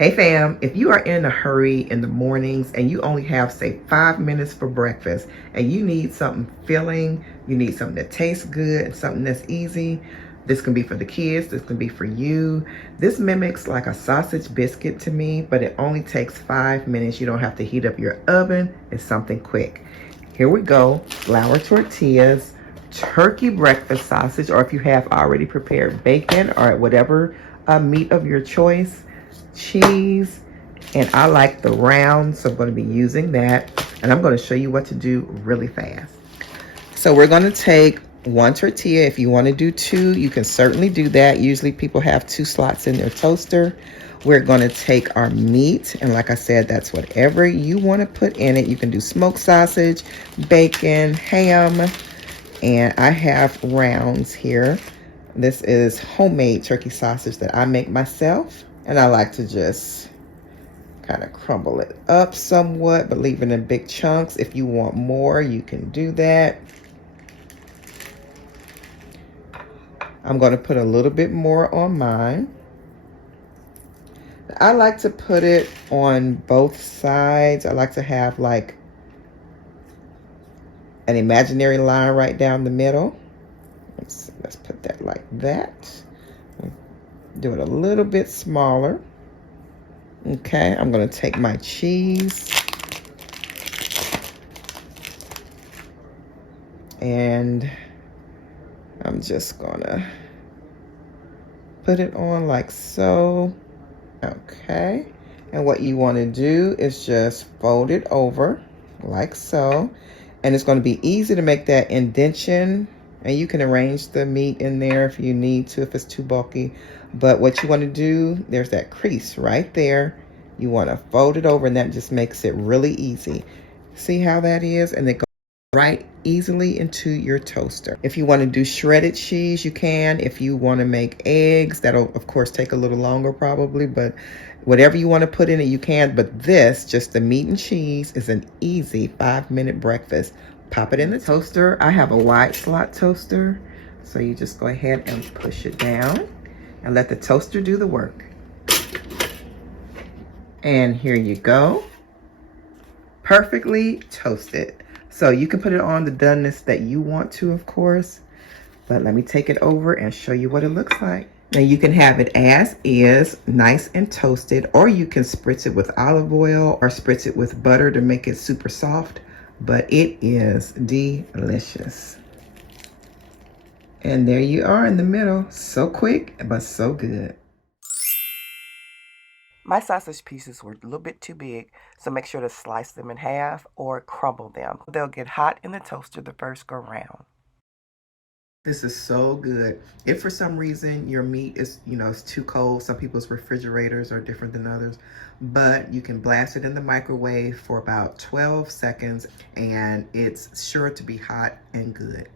Hey fam, if you are in a hurry in the mornings and you only have say 5 minutes for breakfast and you need something filling, you need something that tastes good and something that's easy, this can be for the kids, this can be for you. This mimics like a sausage biscuit to me, but it only takes 5 minutes. You don't have to heat up your oven. It's something quick. Here we go, flour tortillas, turkey breakfast sausage, or if you have already prepared bacon or whatever meat of your choice, cheese, and I like the round, so I'm going to be using that, and I'm going to show you what to do really fast. So we're going to take 1 tortilla. If you want to do 2, you can certainly do that. Usually people have 2 slots in their toaster. We're going to take our meat, and like I said, that's whatever you want to put in it. You can do smoked sausage, bacon, ham, and I have rounds here. This is homemade turkey sausage that I make myself. And I like to just kind of crumble it up somewhat, but leave it in big chunks. If you want more, you can do that. I'm going to put a little bit more on mine. I like to put it on both sides. I like to have like an imaginary line right down the middle. Let's put that like that. Do it a little bit smaller. Okay, I'm going to take my cheese and I'm just going to put it on like so. Okay, and what you want to do is just fold it over like so, and it's going to be easy to make that indentation, and you can arrange the meat in there if you need to, if it's too bulky. But what you want to do, there's that crease right there. You want to fold it over, and that just makes it really easy. See how that is? And it goes right easily into your toaster. If you want to do shredded cheese, you can. If you want to make eggs, that'll of course take a little longer probably, but whatever you want to put in it, you can. But this, just the meat and cheese, is an easy 5-minute breakfast. Pop it in the toaster. I have a wide slot toaster, so you just go ahead and push it down and let the toaster do the work. And here you go, perfectly toasted. So you can put it on the doneness that you want to, of course, but let me take it over and show you what it looks like. Now you can have it as is, nice and toasted, or you can spritz it with olive oil or spritz it with butter to make it super soft, but it is delicious. And there you are in the middle. So quick, but so good. My sausage pieces were a little bit too big, so make sure to slice them in half or crumble them. They'll get hot in the toaster the first go round. This is so good. If for some reason your meat is, it's too cold, some people's refrigerators are different than others, but you can blast it in the microwave for about 12 seconds and it's sure to be hot and good.